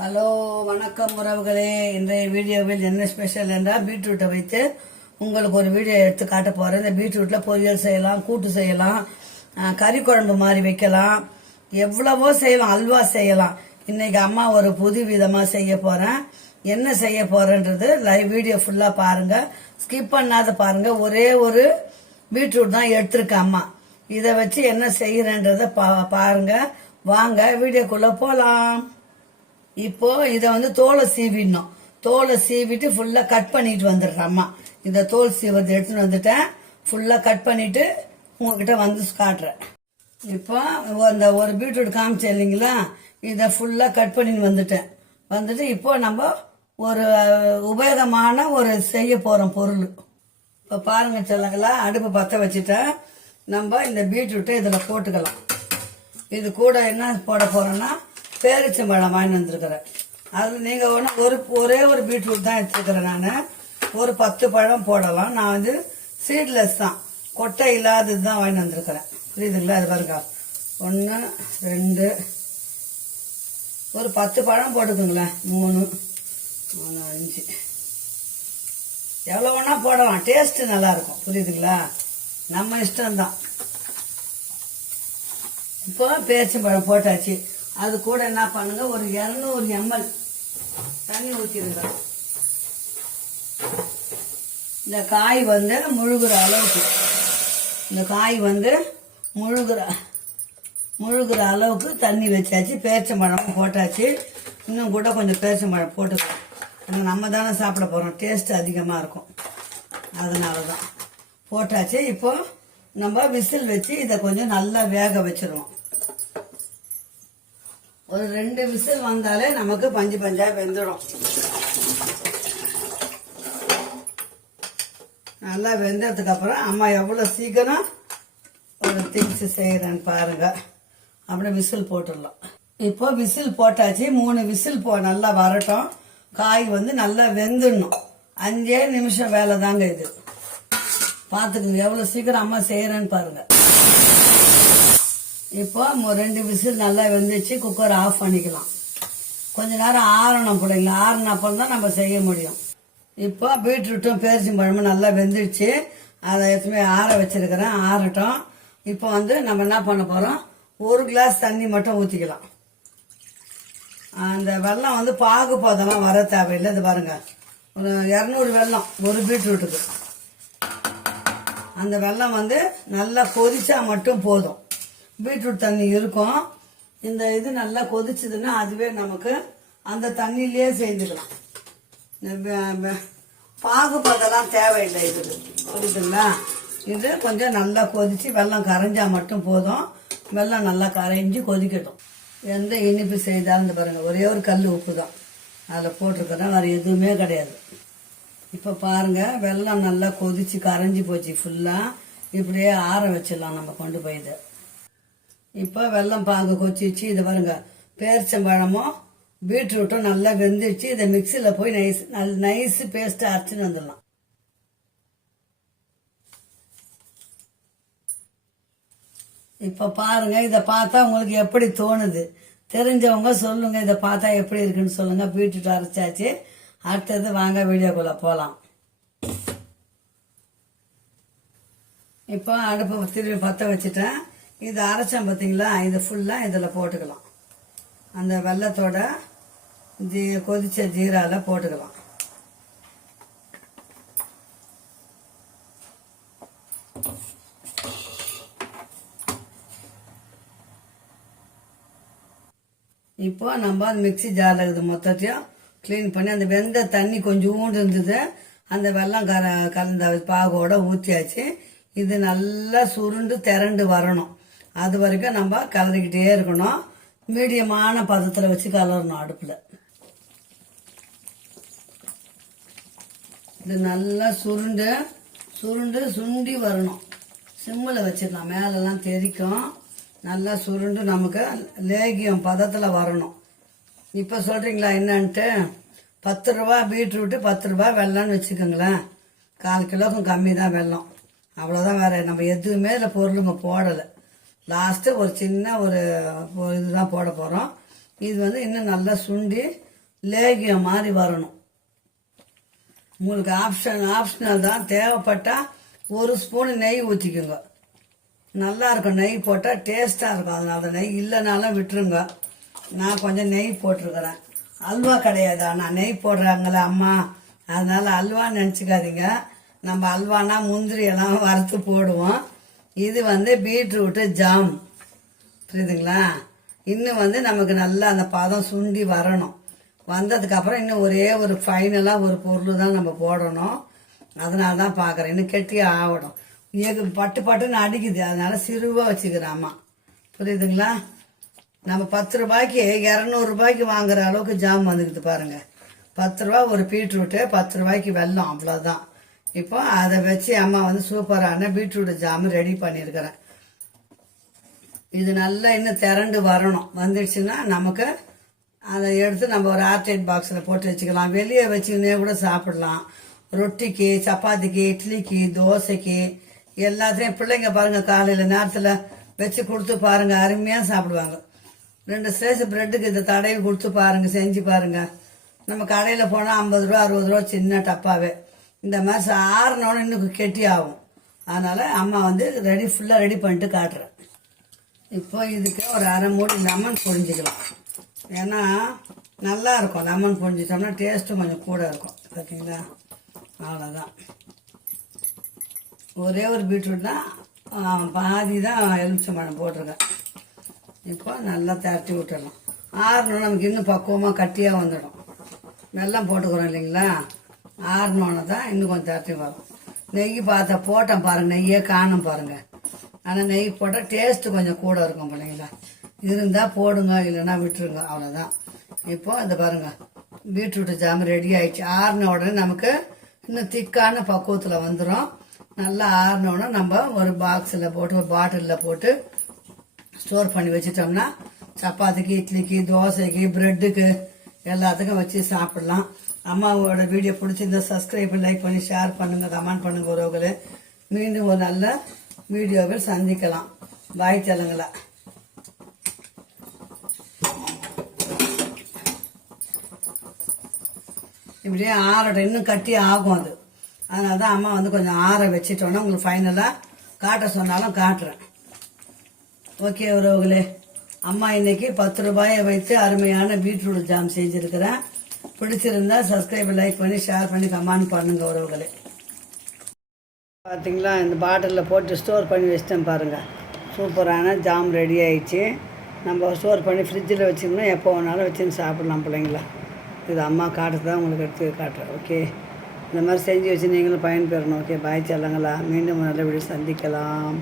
Hello வணக்கம் உறவுகளே. இன்றைய வீடியோவில் என்ன ஸ்பெஷல் என்றால் பீட்ரூட்டை வைத்து உங்களுக்கு ஒரு வீடியோ எடுத்து காட்ட போறேன். இந்த பீட்ரூட்ல பொரியல் செய்யலாம், கூட்டு செய்யலாம், கறி குழம்பு மாதிரி வைக்கலாம், எவ்வளவோ செய்யலாம், அல்வா செய்யலாம். இன்னைக்கு அம்மா ஒரு புது விதமா செய்ய போறேன். என்ன செய்ய போறேன்றது லைவ் வீடியோ ஃபுல்லா பாருங்க, ஸ்கிப் பண்ணாத பாருங்க. ஒரே ஒரு பீட்ரூட் தான் எடுத்திருக்கேன் அம்மா. இதை வச்சு என்ன செய்யறேன்றத பாருங்க. வாங்க வீடியோக்குள்ள போலாம். இப்போ இதை தோலை சீவிடணும். தோலை சீவிட்டு ஃபுல்லா கட் பண்ணிட்டு வந்துடுறேன் அம்மா. இந்த தோல் சீவத்தை எடுத்துட்டு வந்துட்டேன். ஃபுல்லா கட் பண்ணிட்டு உங்ககிட்ட காட்டுறேன். இப்போ அந்த ஒரு பீட்ரூட் காமிச்சேன் இல்லைங்களா, இதை ஃபுல்லா கட் பண்ணிட்டு வந்துட்டு இப்போ நம்ம ஒரு உபயோகமான ஒரு செய்ய போறோம் பொருள். இப்போ பாருங்க சொல்லுங்களா, அடுப்பு பற்ற வச்சுட்டேன். நம்ம இந்த பீட்ரூட்டை இதில் போட்டுக்கலாம். இது கூட என்ன போட போறோம்னா பேரிச்சம்பழம் வாங்கி வந்திருக்கிறேன். அது நீங்க ஒரே ஒரு பீட்ரூட் தான் எடுத்துக்கிறேன். நான் ஒரு 10 பழம் போடலாம். நான் சீட்லெஸ் தான், கொட்டை இல்லாதது தான் வாங்கி வந்திருக்கிறேன். புரியுதுங்களா? அது பாருங்க, 1 2 ஒரு 10 பழம் போட்டுக்குங்களேன். 3 4 5 எவ்வளோ வேணா போடலாம், டேஸ்ட் நல்லா இருக்கும். புரியுதுங்களா? நம்ம இஷ்டம்தான். இப்போ பேரிச்சம்பழம் போட்டாச்சு. அது கூட என்ன பண்ணுங்க, ஒரு 200 ml தண்ணி ஊற்றிடுங்க. இந்த காய் முழுகிற அளவுக்கு, இந்த காய் முழுகிற அளவுக்கு தண்ணி வச்சாச்சு. பேரிச்சம்பழம் போட்டாச்சு. இன்னும் கூட கொஞ்சம் பேரிச்சம்பழம் போட்டுக்கலாம். நம்ம தானே சாப்பிட போறோம், டேஸ்ட் அதிகமாக இருக்கும். அதனாலதான் போட்டாச்சு. இப்போ நம்ம விசில் வச்சு இதை கொஞ்சம் நல்லா வேக வச்சிருவோம். ஒரு 2 விசில் வந்தாலே நமக்கு பஞ்சு பஞ்சா வெந்துடும். நல்லா வெந்ததுக்கு அப்புறம் அம்மா எவ்வளவு சீக்கிரம் ஒரு திங்ஸ் செய்யறேன்னு பாருங்க. அப்படியே விசில் போட்டுடலாம். இப்போ விசில் போட்டாச்சு. 3 விசில் நல்லா வரட்டும். காய் நல்லா வெந்துடணும். 5 நிமிஷம் வேலை தாங்க இது. பாத்துக்கோங்க எவ்வளவு சீக்கிரம் அம்மா செய்யறேன்னு பாருங்க. இப்போ 2 விசில் நல்லா வெந்துச்சு. குக்கர் ஆஃப் பண்ணிக்கலாம். கொஞ்ச நேரம் ஆறணும் பிள்ளைங்களா. ஆறின அப்புறம் தான் நம்ம செய்ய முடியும். இப்போ பீட்ரூட்டும் பேரிச்சம்பழமும் நல்லா வெந்துடுச்சு. அதை எதுவுமே ஆற வச்சிருக்கிறேன், ஆறட்டும். இப்போ நம்ம என்ன பண்ண போறோம், 1 கிளாஸ் தண்ணி மட்டும் ஊற்றிக்கலாம். அந்த வெல்லம் பாகு போதெல்லாம் வர தேவையில்லை. இது பாருங்க, ஒரு 200 வெல்லம் ஒரு பீட்ரூட்டுக்கு. அந்த வெல்லம் நல்லா கொதிச்சா மட்டும் போதும். பீட்ரூட் தண்ணி இருக்கும். இந்த இது நல்லா கொதிச்சதுன்னா அதுவே நமக்கு அந்த தண்ணியிலேயே செஞ்சுக்கலாம். பாகு பதெல்லாம் தேவையில்லை இதுக்கு. புரியுதுங்களா? இது கொஞ்சம் நல்லா கொதிச்சு வெல்லம் கரைஞ்சா மட்டும் போதும். வெல்லம் நல்லா கரைஞ்சி கொதிக்கட்டும். எந்த இனிப்பு செய்தாலும் பாருங்க, ஒரே ஒரு கல் உப்பு தான் அதில் போட்டிருக்கிறேன், வேறு எதுவுமே கிடையாது. இப்போ பாருங்க, வெல்லம் நல்லா கொதிச்சு கரைஞ்சி போச்சு ஃபுல்லா. இப்படியே ஆற வச்சிடலாம் நம்ம கொண்டு போய். இதை இப்போ வெல்லம் பாகு கொச்சிச்சு. இதை பாருங்க, பேரிச்சம்பழமும் பீட்ரூட்டும் நல்லா வெந்துச்சு. இதை மிக்சியில் போய் நைஸ் பேஸ்ட் அரைச்சுன்னு வந்துடலாம். இப்போ பாருங்க, இதை பார்த்தா உங்களுக்கு எப்படி தோணுது தெரிஞ்சவங்க சொல்லுங்க. இதை பார்த்தா எப்படி இருக்குன்னு சொல்லுங்க. பீட்ரூட் அரைச்சாச்சு. அடுத்தது வாங்க வீடியோக்குள்ள போலாம். இப்போ அடுப்பு திரும்பி பற்ற வச்சுட்டேன். இது அரைச்சேன் பார்த்தீங்களா, இது ஃபுல்லா இதில் போட்டுக்கலாம். அந்த வெல்லத்தோட கொதிச்ச ஜீரால போட்டுக்கலாம். இப்போ நம்ம மிக்சி ஜார்ல இருக்குது மொத்தத்தையும் கிளீன் பண்ணி, அந்த வெந்த தண்ணி கொஞ்சோண்டு இருந்தது, அந்த வெல்லம் கலந்த பாகோட ஊற்றியாச்சு. இது நல்லா சுருண்டு திரண்டு வரணும். அது வரைக்கும் நம்ம கலரிக்கிட்டே இருக்கணும். மீடியமான பதத்தில் வச்சு கலரணும் அடுப்புல. இது நல்லா சுண்டி வரணும். சிம்மில் வச்சிடலாம், மேலெல்லாம் தெரிக்கும். நல்லா சுருண்டு நமக்கு லேகியம் பதத்தில் வரணும். இப்போ சொல்றீங்களா என்னன்ட்டு, 10 ரூபா பீட்ரூட்டு 10 ரூபா வெல்லம்னு வச்சுக்கோங்களேன். 1/4 கிலோக்கும் கம்மி தான் வெல்லம். அவ்வளோதான். வேற நம்ம எதுவுமே இல்லை பொருளுங்க போடலை. லாஸ்ட்டு ஒரு சின்ன ஒரு இதுதான் போட போகிறோம். இது இன்னும் நல்லா சுண்டி லேகியம் மாதிரி வரணும். உங்களுக்கு ஆப்ஷனல் தான். தேவைப்பட்டால் 1 ஸ்பூன் நெய் ஊற்றிக்குங்க. நல்லா இருக்கும், நெய் போட்டால் டேஸ்ட்டாக இருக்கும். அதனால நெய் இல்லைனாலும் விட்டுருங்க. நான் கொஞ்சம் நெய் போட்டிருக்கிறேன். அல்வா கிடையாது, ஆனால் நெய் போடுறாங்களே அம்மா, அதனால அல்வான்னு நினச்சிக்காதீங்க. நம்ம அல்வானா முந்திரி எல்லாம் வறுத்து போடுவோம். இது பீட்ரூட்டு ஜாம், புரியுதுங்களா? இன்னும் நமக்கு நல்லா அந்த பதம் சுண்டி வரணும். வந்ததுக்கப்புறம் இன்னும் ஒரே ஒரு ஃபைனலாக ஒரு பொருள் தான் நம்ம போடணும். அதனால தான் பார்க்குறேன், இன்னும் கெட்டியாக ஆகணும். எனக்கு பட்டுன்னு அடிக்குது, அதனால சிறுவாக வச்சுக்கிறேன் அம்மா, புரியுதுங்களா? நம்ம 10 ரூபாய்க்கு 200 ரூபாய்க்கு வாங்குற அளவுக்கு ஜாம் வந்துக்குது பாருங்கள். 10 ரூபா ஒரு பீட்ரூட்டு, 10 ரூபாய்க்கு வெல்லம், அவ்வளோதான். இப்போ அதை வச்சு அம்மா சூப்பரான பீட்ரூட் ஜாம் ரெடி பண்ணியிருக்கிறேன். இது நல்லா இன்னும் திரண்டு வரணும். வந்துடுச்சுன்னா நமக்கு அதை எடுத்து நம்ம ஒரு ஏர்டைட் பாக்ஸில் போட்டு வச்சுக்கலாம். வெளியே வச்சுக்கினே கூட சாப்பிடலாம். ரொட்டிக்கு, சப்பாத்திக்கு, இட்லிக்கு, தோசைக்கு எல்லாத்தையும் பிள்ளைங்க பாருங்கள் காலையில் நேரத்தில் வச்சு கொடுத்து பாருங்கள், அருமையாக சாப்பிடுவாங்க. 2 ஸ்லைஸ் பிரெட்டுக்கு இதை தடவி கொடுத்து பாருங்கள், செஞ்சு பாருங்கள். நம்ம கடையில் போனால் 50 ரூபா 60 ரூபா சின்ன டப்பாவே. இந்த மாதிரி ஆறினோன்னு இன்னும் கெட்டி ஆகும். அதனால் அம்மா ஃபுல்லாக ரெடி பண்ணிட்டு காட்டுறேன். இப்போ இதுக்கு ஒரு அரை மூடி லெமன் புழிஞ்சிக்கலாம். ஏன்னா நல்லா இருக்கும், லெமன் புழிஞ்சிட்டோம்னா டேஸ்ட்டும் கொஞ்சம் கூட இருக்கும். ஓகேங்களா? அவ்வளோதான். ஒரே ஒரு பீட்ரூட்னா பாதி தான் எலுமிச்சம்பழம் போட்டிருக்கேன். இப்போ நல்லா திரட்டி விட்டுடலாம். ஆறணும் நமக்கு இன்னும் பக்குவமாக கட்டியாக வந்துடும். வெல்லம் போட்டுக்கிறோம் இல்லைங்களா? ஆறினோன்னு தான் இன்னும் கொஞ்சம் திரட்டி வரும். நெய் பார்த்தா போட்டேன் பாருங்கள், நெய்யே காணும் பாருங்கள். ஆனால் நெய் போட்டால் டேஸ்ட்டு கொஞ்சம் கூட இருக்கும் பிள்ளைங்களா. இருந்தால் போடுங்க, இல்லைன்னா விட்டுருங்க, அவ்வளோதான். இப்போ இந்த பாருங்கள், பீட்ரூட்டு ஜாம் ரெடி ஆயிடுச்சு. ஆறின உடனே நமக்கு இன்னும் திக்கான பக்குவத்தில் வந்துடும். நல்லா ஆறினோடனே நம்ம ஒரு பாக்ஸில் போட்டு, ஒரு பாட்டிலில் போட்டு ஸ்டோர் பண்ணி வச்சிட்டோம்னா சப்பாத்திக்கு, இட்லிக்கு, தோசைக்கு, பிரெட்டுக்கு எல்லாத்துக்கும் வச்சு சாப்பிடலாம். அம்மாவோட வீடியோ பிடிச்சிருந்தா சப்ஸ்கிரைப், லைக் பண்ணி ஷேர் பண்ணுங்கள், கமெண்ட் பண்ணுங்கள் உறவுகளே. மீண்டும் ஒரு நல்ல வீடியோவில் சந்திக்கலாம். பாய் செல்லுங்களா. இப்படியே ஆறட்டும், இன்னும் கட்டி ஆகும் அது. அதனால தான் அம்மா கொஞ்சம் ஆற வச்சிட்டோன்னா உங்களுக்கு ஃபைனலாக காட்ட சொன்னாலும் காட்டுறேன். ஓகே உறவுகளே, அம்மா இன்னைக்கு 10 ரூபாயை வைத்து அருமையான பீட்ரூட் ஜாம் செஞ்சுருக்கிறேன். பிடிச்சிருந்தா சப்ஸ்கிரைப், லைக் பண்ணி ஷேர் பண்ணி கமெண்ட் பண்ணுங்க உறவுகளே. பார்த்தீங்களா, இந்த பாட்டிலில் போட்டு ஸ்டோர் பண்ணி வச்சிட்டேன் பாருங்கள். சூப்பரான ஜாம் ரெடி ஆயிடுச்சு. நம்ம ஸ்டோர் பண்ணி ஃப்ரிட்ஜில் வச்சிருந்தா எப்போ வேணாலும் வச்சுன்னு சாப்பிட்லாம் பிள்ளைங்களா. இது அம்மா காட்டுறது தான் உங்களுக்கு எடுத்து காட்டுறேன். ஓகே, இந்த மாதிரி செஞ்சு வச்சு நீங்களும் பயன்பெறணும். ஓகே, பாய் செல்லங்களா. மீண்டும் நல்ல வீடியோ சந்திக்கலாம்.